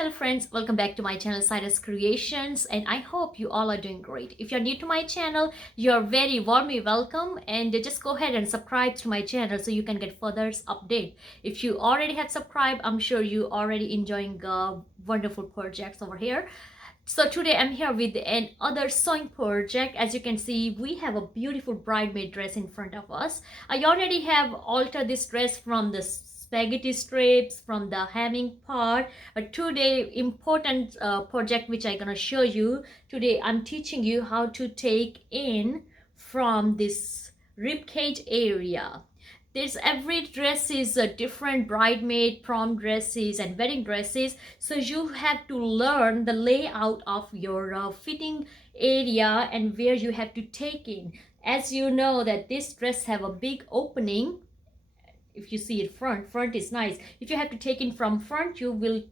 Hello friends, welcome back to my channel Cyrus Creations, and I hope you all are doing great. If you're new to my channel, you're very warmly welcome, and just go ahead and subscribe to my channel so you can get further update. If you already have subscribed, I'm sure you already enjoying wonderful projects over here. So today I'm here with another sewing project. As you can see, we have a beautiful bridesmaid dress in front of us. I already have altered this dress from the spaghetti strips, from the hemming part. But today, important project which I'm gonna show you. Today I'm teaching you how to take in from this rib cage area. There's every dress is a different, bridesmaid, prom dresses and wedding dresses, so you have to learn the layout of your fitting area and where you have to take in. As you know that this dress have a big opening. If you see it front is nice. If you have to take in from front, you will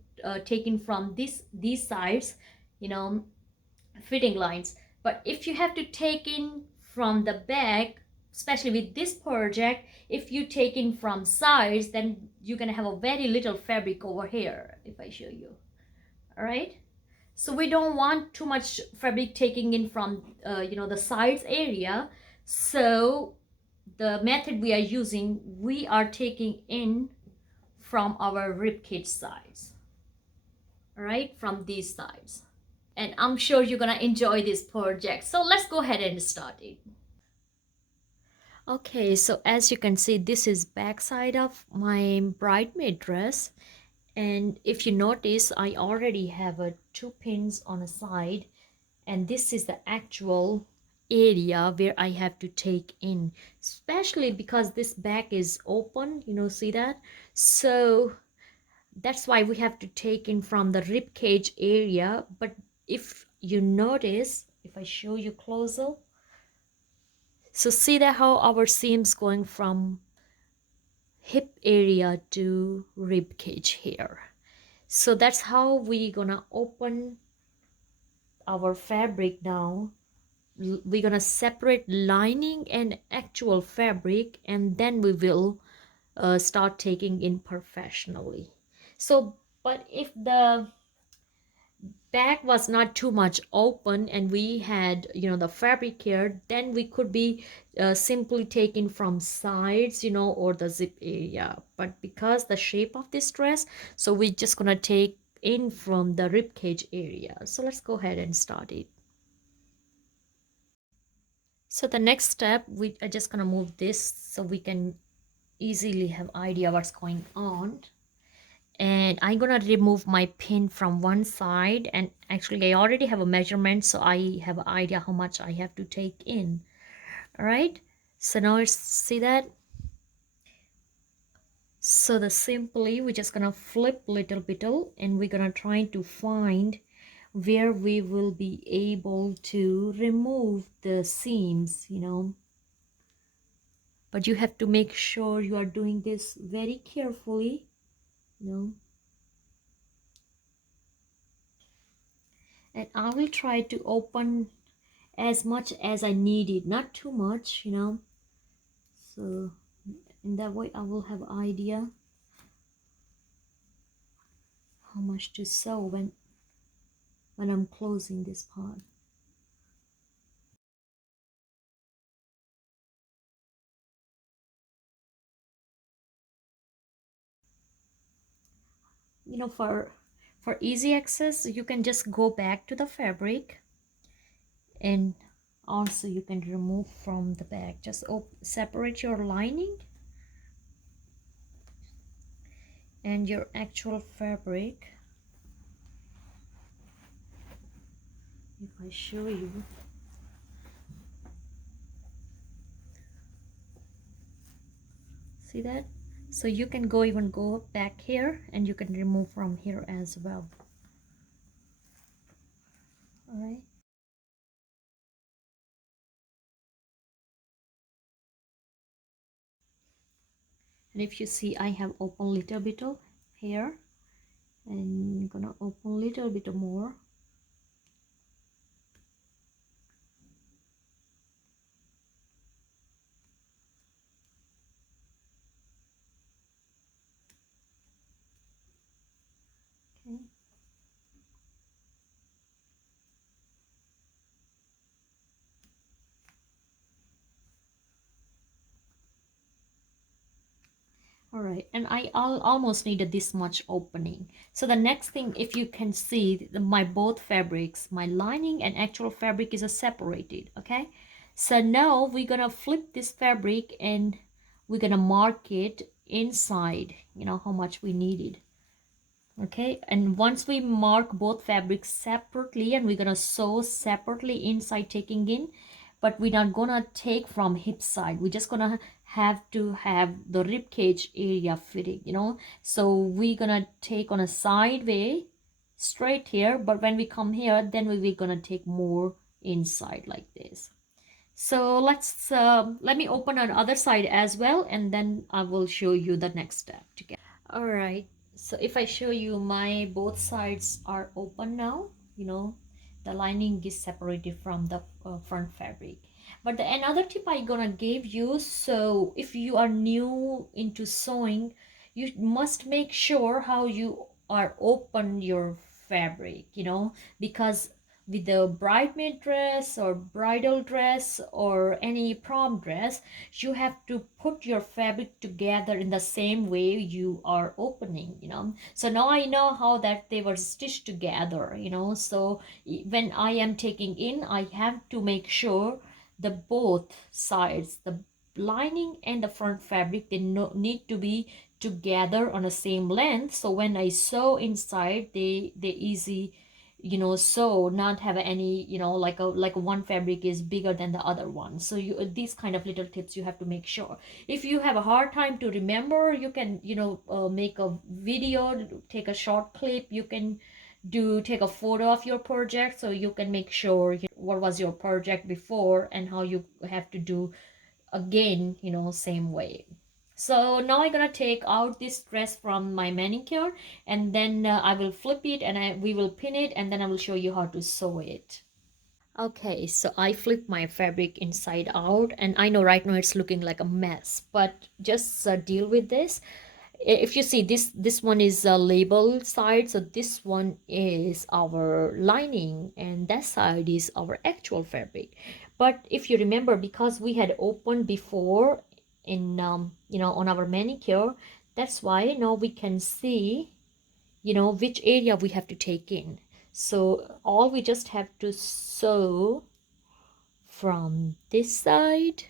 take in from these sides, you know, fitting lines. But if you have to take in from the back, especially with this project, if you take in from sides, then you're gonna have a very little fabric over here. If I show you, all right, so we don't want too much fabric taking in from the sides area. So the method we are using, we are taking in from our rib cage sides, all right, from these sides. And I'm sure you're gonna enjoy this project. So let's go ahead and start it. Okay, so as you can see, this is back side of my bridesmaid dress. And if you notice, I already have two pins on a side, and this is the actual area where I have to take in, especially because this back is open, see that? So that's why we have to take in from the rib cage area. But if you notice, if I show you closer, so see that how our seams going from hip area to rib cage here. So that's how we gonna open our fabric now. We're gonna separate lining and actual fabric, and then we will start taking in professionally. So but if the back was not too much open and we had the fabric here, then we could be simply taken from sides, or the zip area. But because the shape of this dress, so we're just gonna take in from the rib cage area. So let's go ahead and start it. So the next step, we are just gonna move this so we can easily have idea what's going on. And I'm gonna remove my pin from one side, and actually I already have a measurement, so I have an idea how much I have to take in. All right, so now let's see that. So the simply we're just gonna flip little bit, and we're gonna try to find where we will be able to remove the seams, but you have to make sure you are doing this very carefully, and I will try to open as much as I needed, not too much, so in that way I will have idea how much to sew when I'm closing this part. For easy access, you can just go back to the fabric, and also you can remove from the back. Just separate your lining and your actual fabric. If I show you, see that? So you can even go back here, and you can remove from here as well. All right. And if you see, I have open little bit of here, and I'm gonna open little bit more. Okay. All right, and almost needed this much opening. So the next thing, if you can see, my both fabrics, my lining and actual fabric is separated, okay? So now we're gonna flip this fabric and we're gonna mark it inside, you know, how much we needed. Okay, and once we mark both fabrics separately, and we're gonna sew separately inside taking in, but we're not gonna take from hip side, we're just gonna have to have the rib cage area fitting, you know. So we're gonna take on a side way straight here, but when we come here, then we're gonna take more inside like this. So let's let me open on other side as well, and then I will show you the next step together. All right, so if I show you, my both sides are open now, you know, the lining is separated from the front fabric. But the another tip I gonna give you, so if you are new into sewing, you must make sure how you are open your fabric, you know, because with the bridesmaid dress or bridal dress or any prom dress, you have to put your fabric together in the same way you are opening, you know. So now I know how that they were stitched together, you know. So when I am taking in, I have to make sure the both sides, the lining and the front fabric, they need to be together on the same length, so when I sew inside, they easy, you know, so not have any, you know, like one fabric is bigger than the other one. So you, these kind of little tips you have to make sure. If you have a hard time to remember, you can, you know, make a video, take a short clip, you can take a photo of your project, so you can make sure what was your project before and how you have to do again, you know, same way. So now I'm gonna take out this dress from my manicure, and then I will flip it, and we will pin it, and then I will show you how to sew it. Okay, so I flipped my fabric inside out, and I know right now it's looking like a mess, but just deal with this. If you see, this one is a label side, so this one is our lining and that side is our actual fabric. But if you remember, because we had opened before in you know, on our manicure, that's why now we can see, you know, which area we have to take in. So all we just have to sew from this side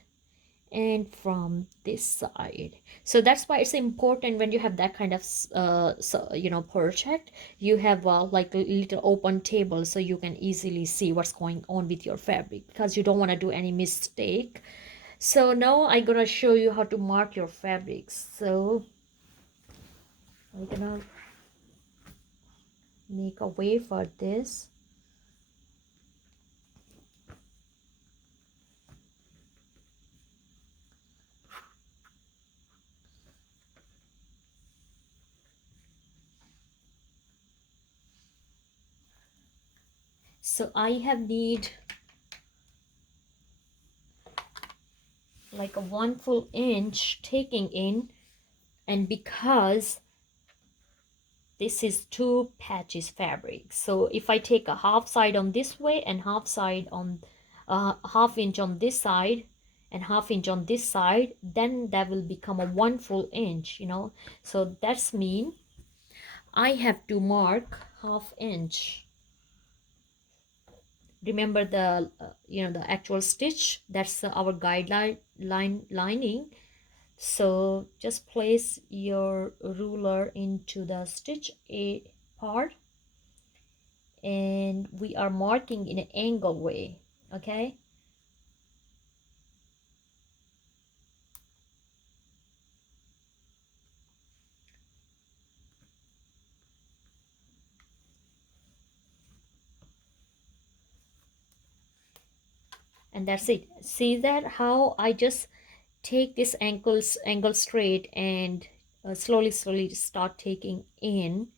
and from this side. So that's why it's important when you have that kind of so, you know, project, you have like a little open table, so you can easily see what's going on with your fabric, because you don't want to do any mistake. So now I'm gonna show you how to mark your fabrics. So I'm gonna make a way for this. So I have need like a 1 full inch taking in, and because this is two patches fabric, so if I take a half side on this way and half side on half inch on this side and half inch on this side, then that will become a 1 full inch, you know. So that's mean I have to mark half inch. Remember the you know, the actual stitch, that's our guideline lining. So just place your ruler into the stitch a part, and we are marking in an angle way, okay. And that's it. See that how I just take this angle straight, and slowly start taking in,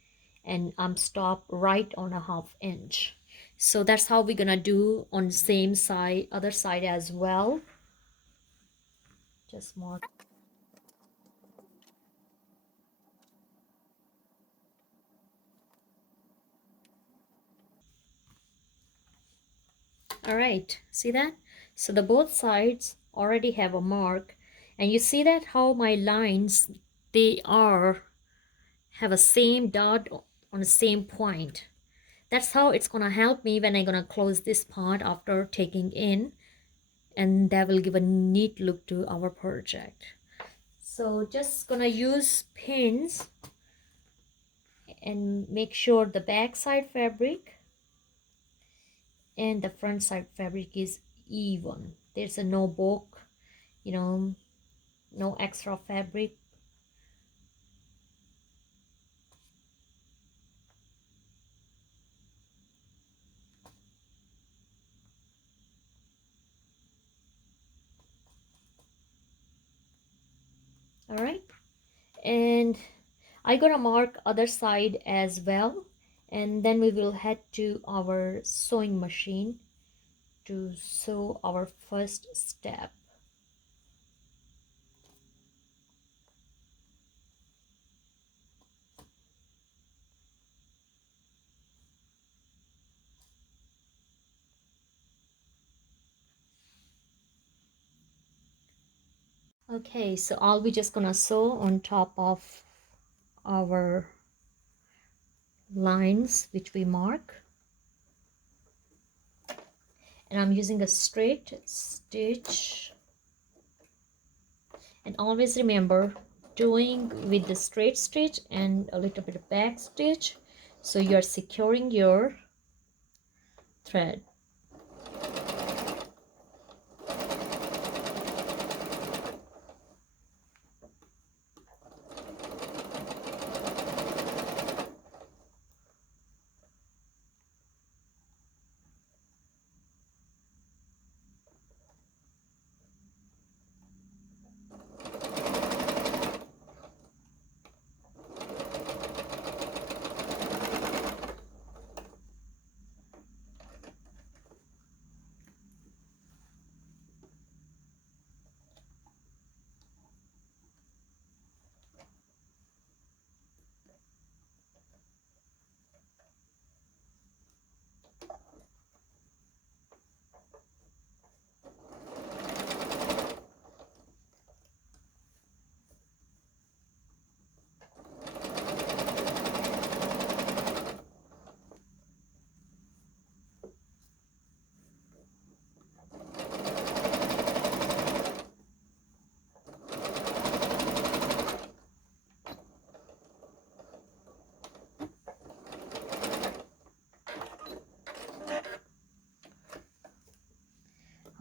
and I'm stop right on a half inch. So that's how we're gonna do on same side, other side as well. Just mark. All right, see that? So the both sides already have a mark, and you see that how my lines they are have a same dot on the same point. That's how it's gonna help me when I'm gonna close this part after taking in, and that will give a neat look to our project. So just gonna use pins and make sure the back side fabric and the front side fabric is even. There's a no bulk, you know, no extra fabric. All right, and I gonna mark other side as well, and then we will head to our sewing machine to sew our first step. Okay, so all we just gonna sew on top of our lines which we mark, and I'm using a straight stitch, and always remember doing with the straight stitch and a little bit of back stitch so you're securing your thread.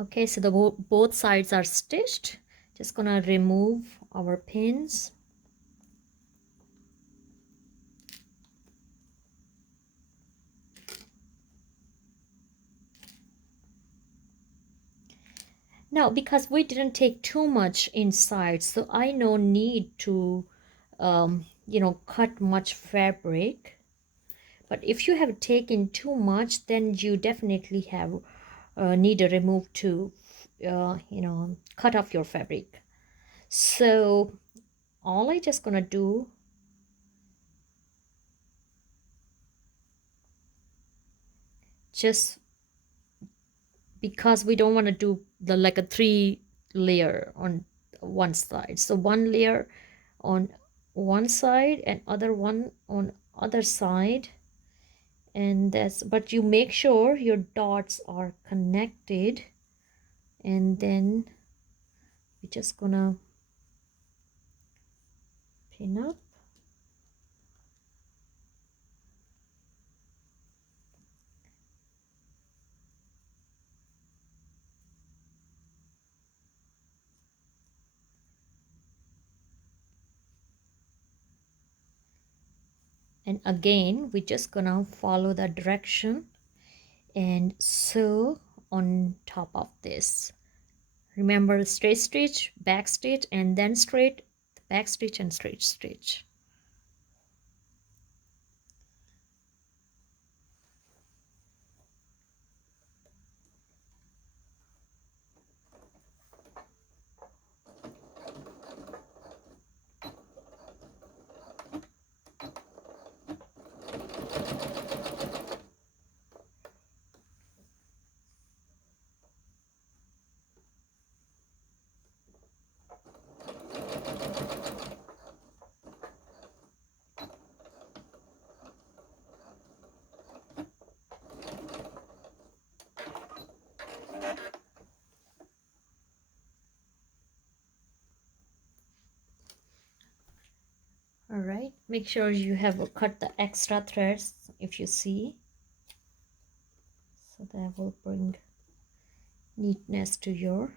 Okay, so the both sides are stitched. Just gonna remove our pins. Now, because we didn't take too much inside, so I no need to, cut much fabric. But if you have taken too much, then you definitely have need to remove to, cut off your fabric. So all I just gonna do, just because we don't want to do the like a 3 layer on one side, so 1 layer on one side and other one on other side, and that's, but you make sure your dots are connected, and then we're just gonna pin up. And again we're just gonna follow the direction and sew on top of this. Remember, straight stitch, back stitch, and then straight, back stitch and straight stitch. Make sure you have cut the extra threads if you see, so that will bring neatness to your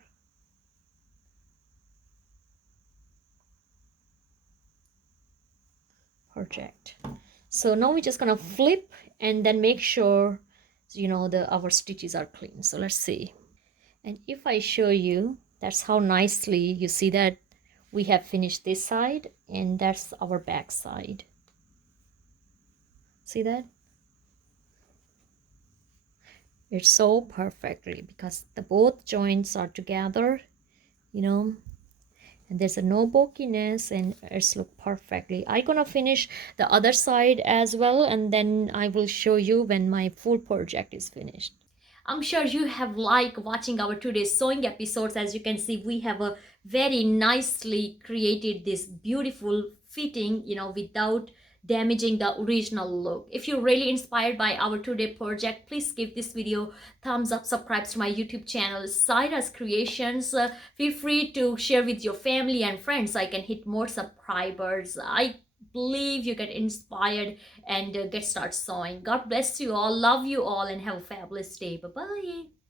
project. So now we're just gonna flip and then make sure, you know, our stitches are clean. So let's see. And if I show you, that's how nicely you see that we have finished this side, and that's our back side. See that? It's so perfectly because the both joints are together, you know, and there's a no bulkiness, and it's look perfectly. I'm gonna finish the other side as well, and then I will show you when my full project is finished. I'm sure you have liked watching our today's sewing episodes. As you can see, we have a very nicely created this beautiful fitting, you know, without damaging the original look. If you're really inspired by our today project, please give this video thumbs up, subscribe to my YouTube channel Cyrus Creations. Feel free to share with your family and friends so I can hit more subscribers. I believe you get inspired and get start sewing. God bless you all, love you all, and have a fabulous day. Bye bye.